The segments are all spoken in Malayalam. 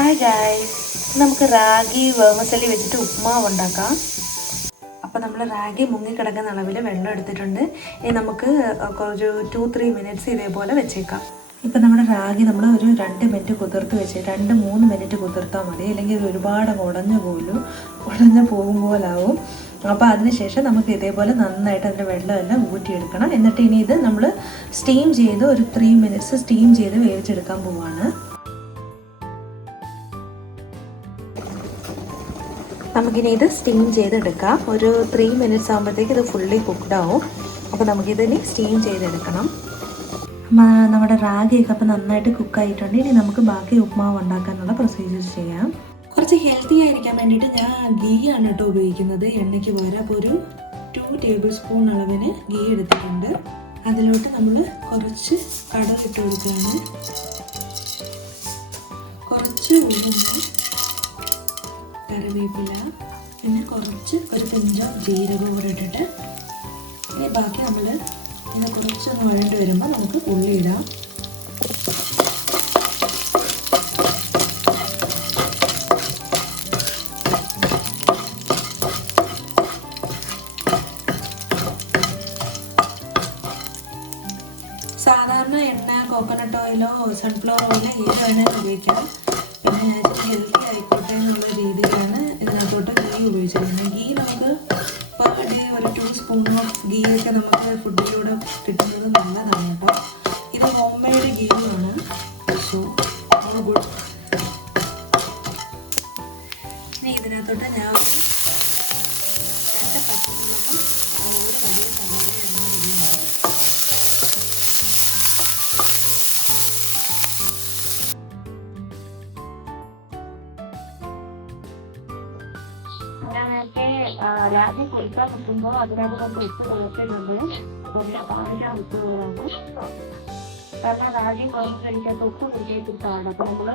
ഹായ് ഗായ്സ് നമുക്ക് റാഗി വേമസലി വെച്ചിട്ട് ഉപ്മാവ് ഉണ്ടാക്കാം. അപ്പോൾ നമ്മൾ റാഗി മുങ്ങിക്കിടക്കുന്ന അളവിൽ വെള്ളം എടുത്തിട്ടുണ്ട്. ഇനി നമുക്ക് കുറച്ച് ടു ത്രീ മിനിറ്റ്സ് ഇതേപോലെ വെച്ചേക്കാം. ഇപ്പം നമ്മുടെ റാഗി നമ്മൾ ഒരു രണ്ട് മിനിറ്റ് കുതിർത്ത് വെച്ച് രണ്ട് മൂന്ന് മിനിറ്റ് കുതിർത്താൽ മതി. അല്ലെങ്കിൽ ഒരുപാട് ഉടഞ്ഞു പോലും ഉടഞ്ഞു പോകും പോലാവും. അപ്പോൾ അതിനുശേഷം നമുക്ക് ഇതേപോലെ നന്നായിട്ട് അതിന്റെ വെള്ളമെല്ലാം ഊറ്റിയെടുക്കണം. എന്നിട്ട് ഇനി ഇത് നമ്മൾ സ്റ്റീം ചെയ്ത് ഒരു ത്രീ മിനിറ്റ്സ് സ്റ്റീം ചെയ്ത് വേവിച്ചെടുക്കാൻ പോവാണ്. നമുക്കിനി ഇത് സ്റ്റീം ചെയ്തെടുക്കാം. ഒരു ത്രീ മിനിറ്റ്സ് ആകുമ്പോഴത്തേക്ക് ഇത് ഫുള്ളി കുക്ക്ഡ് ആവും. അപ്പോൾ നമുക്കിതിനി സ്റ്റീം ചെയ്തെടുക്കണം. നമ്മുടെ റാഗിയൊക്കെ അപ്പോൾ നന്നായിട്ട് കുക്കായിട്ടുണ്ട് ഇനി നമുക്ക് ബാക്കി ഉപ്മാവ് ഉണ്ടാക്കാനുള്ള പ്രൊസീജിയേഴ്സ് ചെയ്യാം. കുറച്ച് ഹെൽത്തി ആയിരിക്കാൻ വേണ്ടിയിട്ട് ഞാൻ ഗീ ആണ് കേട്ടോ ഉപയോഗിക്കുന്നത്. എണ്ണയ്ക്ക് പകരം. അപ്പോൾ ഒരു ടു ടേബിൾ സ്പൂൺ അളവിന് ഗീ എടുത്തിട്ടുണ്ട്. അതിലോട്ട് നമ്മൾ കുറച്ച് കടുക് ഇട്ട് കൊടുക്കുകയാണ്. കുറച്ച് ഉഴുന്ന് കറിവേപ്പില പിന്നെ കുറച്ച് ഒരു പിഞ്ചോ ജീരകം കൂടെ ഇട്ടിട്ട് ഇനി ബാക്കി നമ്മൾ ഇത് കുറച്ചൊന്ന് വഴണ്ട് വരുമ്പോൾ നമുക്ക് ഉള്ളി ഇടാം. സാധാരണ എണ്ണ കോക്കനട്ട് ഓയിലോ സൺഫ്ലവർ ഓയിലോ ഏത് വേണമെങ്കിലും ഉപയോഗിക്കാം. പിന്നെ ഹെൽത്തി ആയിക്കോട്ടെ എന്നുള്ള രീതിയിലാണ് ഉപയോഗിച്ചിരുന്നത് ഗീ നമുക്ക് പെർ ഡേ ഒരു ടു സ്പൂൺ ഓഫ് ഗീ ഒക്കെ നമുക്ക് ഫുഡിലൂടെ കിട്ടുന്നത് നല്ലതാണ് കേട്ടോ. ഇത് ഹോം മെയ്ഡ് ഗീയാണ് സോ ഗുഡ് ഇതിനകത്തോട്ട് ഞാൻ അതിനകത്തെ രാജ്യം കൊടുക്കാൻ നിൽക്കുമ്പോൾ അതിനകത്ത് ഇട്ട് കൊടുക്കുന്നത് ഒരു പാലിന് വിട്ടുപോകുന്നത് കാരണം രാജ്യം കുറച്ച് കഴിക്കാത്ത ഉപ്പ് അപ്പൊ നമ്മൾ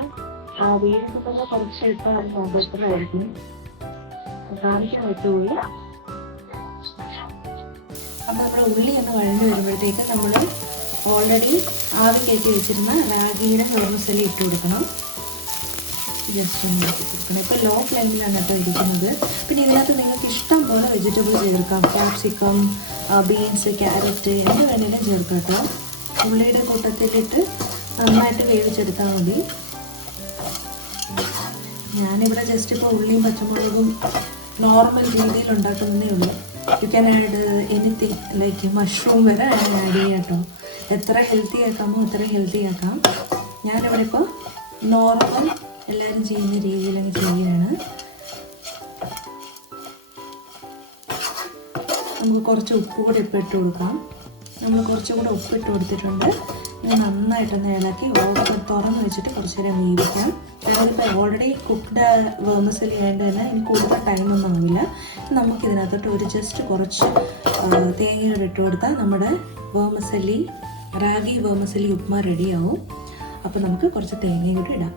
കിട്ടുമ്പോൾ കുറച്ച് ഇട്ടാൽ ബെറ്ററായിരിക്കും ആവശ്യം പറ്റുപോയി അപ്പൊ നമ്മുടെ ഉള്ളി ഒന്ന് വഴണ്ട് വരുമ്പോഴത്തേക്ക് നമ്മൾ ഓൾറെഡി ആവി കയറ്റി വെച്ചിരുന്ന റാഗിയുടെ നോർമസലി ഇട്ട് കൊടുക്കണം. ജസ്റ്റ് ഒന്ന് കൊടുക്കണം ഇപ്പോൾ ലോ ഫ്ലെയിമിലാണ് കേട്ടോ ഇരിക്കുന്നത് പിന്നെ ഇതിനകത്ത് നിങ്ങൾക്ക് ഇഷ്ടം പോലെ വെജിറ്റബിൾ ചേർക്കാം ക്യാപ്സിക്കം ബീൻസ് ക്യാരറ്റ് എന്ത് വേണേലും ചേർക്കാം കേട്ടോ. ഉള്ളിയുടെ കൂട്ടത്തിലിട്ട് നന്നായിട്ട് വേവിച്ചെടുത്താൽ മതി. ഞാനിവിടെ ജസ്റ്റ് ഇപ്പോൾ ഉള്ളിയും പച്ചമുളകും നോർമൽ രീതിയിൽ ഉണ്ടാക്കുന്നതേ ഉള്ളൂ. You can add anything like mushroom വരെ ആഡ് ചെയ്യാം കേട്ടോ. എത്ര ഹെൽത്തി ആക്കാമോ അത്ര ഹെൽത്തി ആക്കാം. ഞാനിവിടെ ഇപ്പോൾ നോർമൽ എല്ലാവരും ചെയ്യുന്ന രീതിയിലൊക്കെ ചെയ്യുകയാണ് നമുക്ക് കുറച്ച് ഉപ്പ് കൂടി ഇപ്പം ഇട്ട് കൊടുക്കാം. നമ്മൾ കുറച്ചും കൂടെ ഉപ്പ് ഇട്ട് കൊടുത്തിട്ടുണ്ട്. ഇത് നന്നായിട്ടൊന്ന് ഇളക്കി ഓവർ തുറന്ന് വെച്ചിട്ട് കുറച്ച് നേരം വേവിക്കാം. അതായത് ഓൾറെഡി കുക്ക്ഡ് വേമസിൽ ചെയ്യേണ്ട തന്നെ ഇനി കൂടുതൽ ടൈമൊന്നും ആവില്ല. നമുക്ക് ഇതിനകത്തോട്ട് ഒരു ജസ്റ്റ് കുറച്ച് തേങ്ങയോട് ഇട്ട് കൊടുത്താൽ നമ്മുടെ വേമസലി റാഗി വേമസലി ഉപ്മ റെഡിയാവും അപ്പോൾ നമുക്ക് കുറച്ച് തേങ്ങയും കൂടി ഇടാം.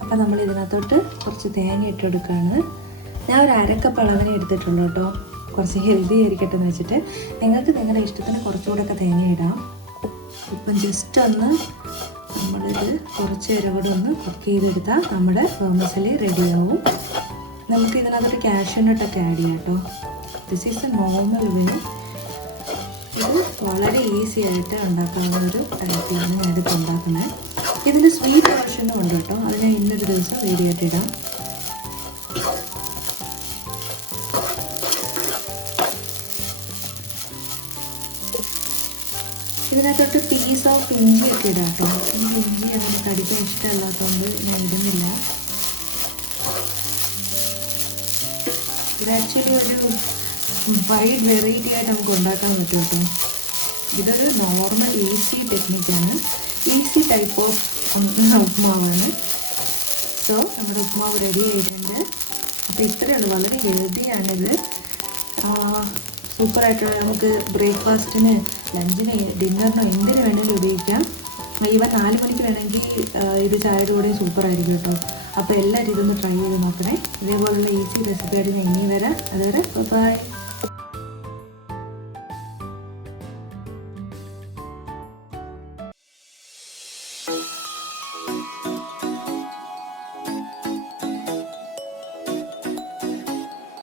അപ്പോൾ നമ്മൾ ഇതിനകത്തോട്ട് കുറച്ച് തേങ്ങ ഇട്ട് കൊടുക്കുകയാണ്. ഞാൻ ഒരു അരക്കപ്പ് അളവിനെ എടുത്തിട്ടുള്ളൂ കേട്ടോ. കുറച്ച് ഹെൽത്തി ആയിരിക്കട്ടെ എന്ന് വെച്ചിട്ട്. നിങ്ങൾക്ക് നിങ്ങളുടെ ഇഷ്ടത്തിന് കുറച്ചുകൂടെ ഒക്കെ തേങ്ങ ഇടാം. ഇപ്പം ജസ്റ്റ് ഒന്ന് നമ്മളിത് കുറച്ച് പേരെ കൂടെ ഒന്ന് കുക്ക് ചെയ്തെടുത്താൽ നമ്മുടെ വേമസലി റെഡിയാവും നമുക്ക് ഇതിനകത്തൊരു കാഷ്യൂനട്ടൊക്കെ ആഡ് ചെയ്യാം കേട്ടോ. ദിസ് ഈസ് എ നോർമൽ വിന് ഇത് വളരെ ഈസി ആയിട്ട് ഉണ്ടാക്കാവുന്ന ഒരു ടൈപ്പിലാണ് ഞാനിത് ഉണ്ടാക്കുന്നത്. ഇതിന്റെ സ്വീറ്റ് വേർഷനും ഉണ്ട് കേട്ടോ. അത് ഞാൻ ഇന്നൊരു ദിവസം ഇടാം. ഇതിനകത്തോട്ട് പീസ് ഓഫ് ഇഞ്ചിയൊക്കെ ഇടാം കേട്ടോ. ഇഞ്ചി അങ്ങനെ കടിക്കാൻ ഇഷ്ടമല്ലാത്തതുകൊണ്ട് ഞാൻ ഇടുന്നില്ല. ഇത് ആക്ച്വലി ഒരു വൈഡ് വെറൈറ്റി ആയിട്ട് നമുക്ക് ഉണ്ടാക്കാൻ പറ്റും കേട്ടോ. ഇതൊരു നോർമൽ ഈസി ടെക്നിക്കാണ് ഈസി ടൈപ്പ് ഓഫ് ഉപ്മാവാണ്. സോ നമ്മുടെ ഉപ്മാവ് റെഡി ആയിട്ടുണ്ട്. അപ്പോൾ ഇത്രയേ ഉള്ളൂ വളരെ ഹെൽത്തിയാണിത്. സൂപ്പറായിട്ടുള്ള നമുക്ക് ബ്രേക്ക്ഫാസ്റ്റിന് ലഞ്ചിന് ഡിന്നറിനോ എന്തിനു വേണമെങ്കിലും ഉപയോഗിക്കാം. ഈവൻ നാല് മണിക്ക് വേണമെങ്കിൽ ഇത് ചായയുടെ കൂടെ സൂപ്പറായിരിക്കും കേട്ടോ. അപ്പോൾ എല്ലാവരും ഇതൊന്ന് ട്രൈ ചെയ്ത് നോക്കണേ. ഇതേപോലുള്ള ഈസി റെസിപ്പി ആയിട്ട് ഞാൻ ഇനി വരാം. അതുവരെ ബൈ